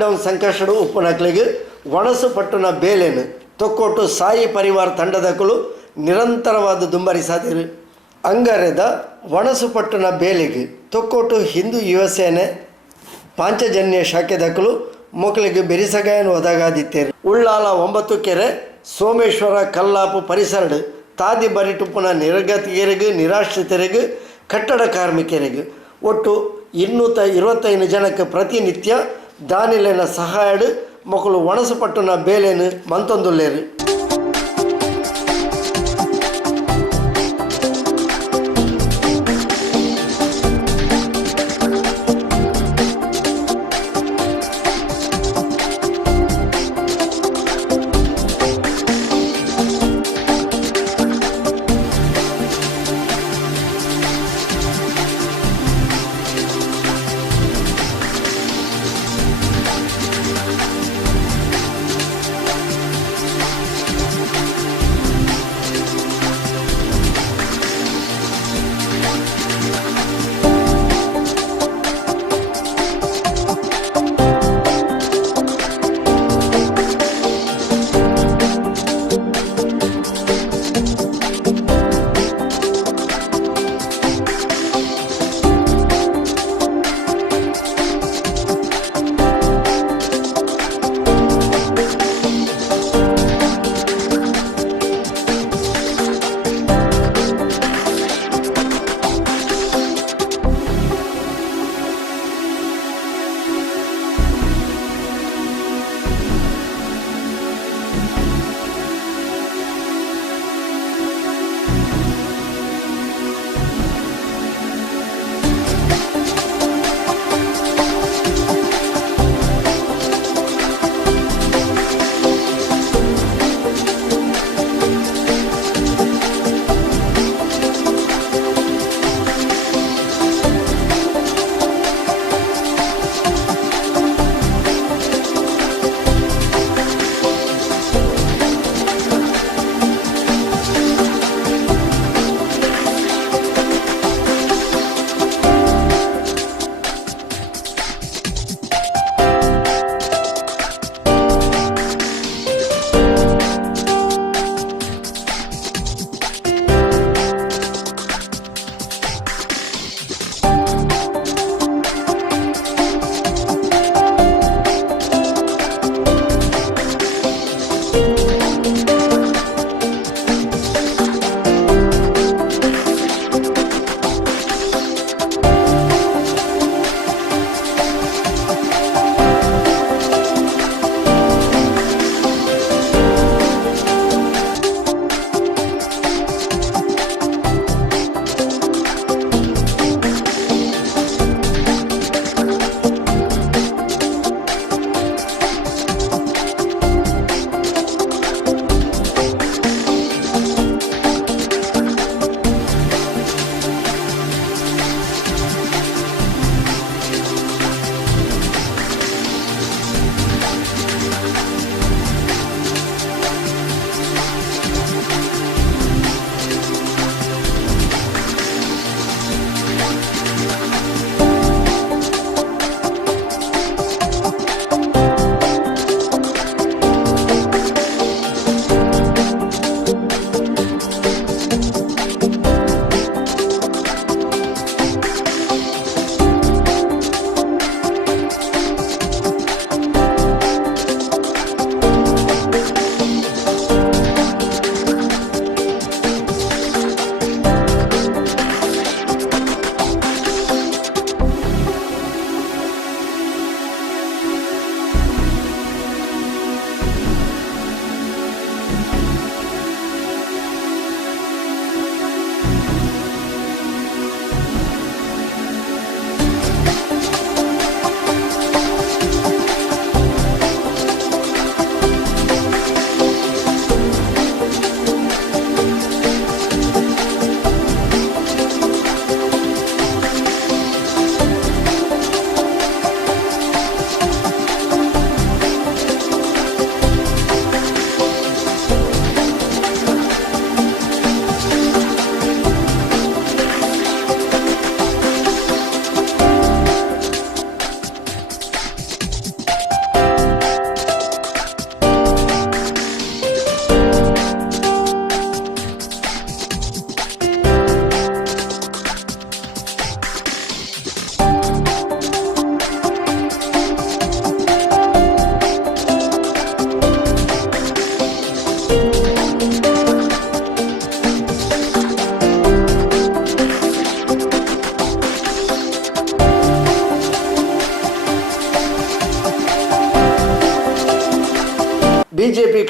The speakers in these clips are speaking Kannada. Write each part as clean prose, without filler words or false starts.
ಲಾಕ್ಡೌನ್ ಸಂಕಷ್ಟಡು ಉಪ್ಪುನಕ್ಲಿಗೆ ವಣಸು ಪಟ್ಟುನ ಬೇಲೆನು ತೊಕ್ಕೊಟ್ಟು ಸಾಯಿ ಪರಿವಾರ ತಂಡದಕ್ಕಳು ನಿರಂತರವಾದ ದುಂಬರಿ ಸಾದಿರು ಅಂಗರೆದ ವಣಸು ಪಟ್ಟುನ ಬೇಲೆಗೆ ತೊಕ್ಕೊಟ್ಟು ಹಿಂದೂ ಯುವ ಸೇನೆ ಪಾಂಚಜನ್ಯ ಶಾಖೆದಕ್ಕಳು ಮೊಕ್ಕಳಿಗೆ ಬೆರಿಸಗಾಯನು ಒದಗಾದಿತ್ತೇರು ಉಳ್ಳಾಲ 9 ಕೆರೆ ಸೋಮೇಶ್ವರ ಕಲ್ಲಾಪು ಪರಿಸರಡು ತಾದಿ ಬರಿಟುಪ್ಪುನ ನಿರ್ಗತಿಗರಿಗೆ ನಿರಾಶ್ರಿತರಿಗೆ ಕಟ್ಟಡ ಕಾರ್ಮಿಕರಿಗೆ ಒಟ್ಟು 225 ಜನಕ್ಕೆ ಪ್ರತಿನಿತ್ಯ ದಾನಿಲೆನ ಸಹಾಯಡು ಮಕ್ಕಳು ವಣಸು ಪಟ್ಟುನ ಬೇಲೆನು ಮಂತೊಂದುಲ್ಲೇರು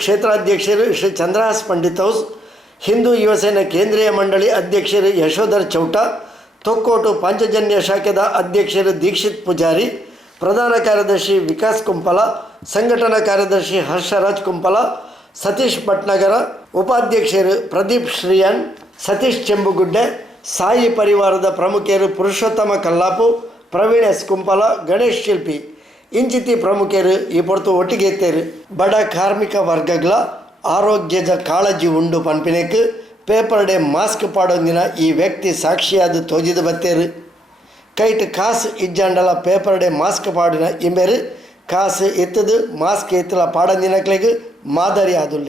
ಕ್ಷೇತ್ರಾಧ್ಯಕ್ಷರು ಶ್ರೀ ಚಂದ್ರಹಾಸ್ ಪಂಡಿತ್ ಹೌಸ್, ಹಿಂದೂ ಯುವಸೇನಾ ಕೇಂದ್ರೀಯ ಮಂಡಳಿ ಅಧ್ಯಕ್ಷರು ಯಶೋಧರ್ ಚೌಟ, ತೊಕ್ಕೋಟು ಪಾಂಚಜನ್ಯ ಶಾಖೆದ ಅಧ್ಯಕ್ಷರು ದೀಕ್ಷಿತ್ ಪೂಜಾರಿ, ಪ್ರಧಾನ ಕಾರ್ಯದರ್ಶಿ ವಿಕಾಸ್ ಕುಂಪಲ, ಸಂಘಟನಾ ಕಾರ್ಯದರ್ಶಿ ಹರ್ಷರಾಜ್ ಕುಂಪಲ, ಸತೀಶ್ ಭಟ್ನಗರ, ಉಪಾಧ್ಯಕ್ಷರು ಪ್ರದೀಪ್ ಶ್ರೀಯನ್, ಸತೀಶ್ ಚೆಂಬುಗುಡ್ಡೆ, ಸಾಯಿ ಪರಿವಾರದ ಪ್ರಮುಖರು ಪುರುಷೋತ್ತಮ ಕಲ್ಲಾಪು, ಪ್ರವೀಣ್ ಎಸ್ ಕುಂಪಲ, ಗಣೇಶ್ ಶಿಲ್ಪಿ ಇಂಚಿತಿ ಪ್ರಮುಖರು ಈ ಪೊರ್ತು ಒಟ್ಟಿಗೆ ಎತ್ತೇರು. ಬಡ ಕಾರ್ಮಿಕ ವರ್ಗಗಳ ಆರೋಗ್ಯದ ಕಾಳಜಿ ಉಂಡು ಪನ್ಪಿನಕ್ಕೆ ಪೇಪರ್ ಡೇ ಮಾಸ್ಕ್ ಪಾಡೊಂದಿನ ಈ ವ್ಯಕ್ತಿ ಸಾಕ್ಷಿಯಾದ ತೋಜಿದು ಬತ್ತೇರು. ಕೈಟ್ ಕಾಸು ಇಜ್ಜಂಡಲ ಪೇಪರ್ ಡೇ ಮಾಸ್ಕ್ ಪಾಡಿನ ಇಮೇರು ಕಾಸು ಎತ್ತದು ಮಾಸ್ಕ್ ಎತ್ತಲ ಪಾಡಂದಿನಕ್ಲೆಗೆ ಮಾದರಿ ಆದುಲ್ಲ.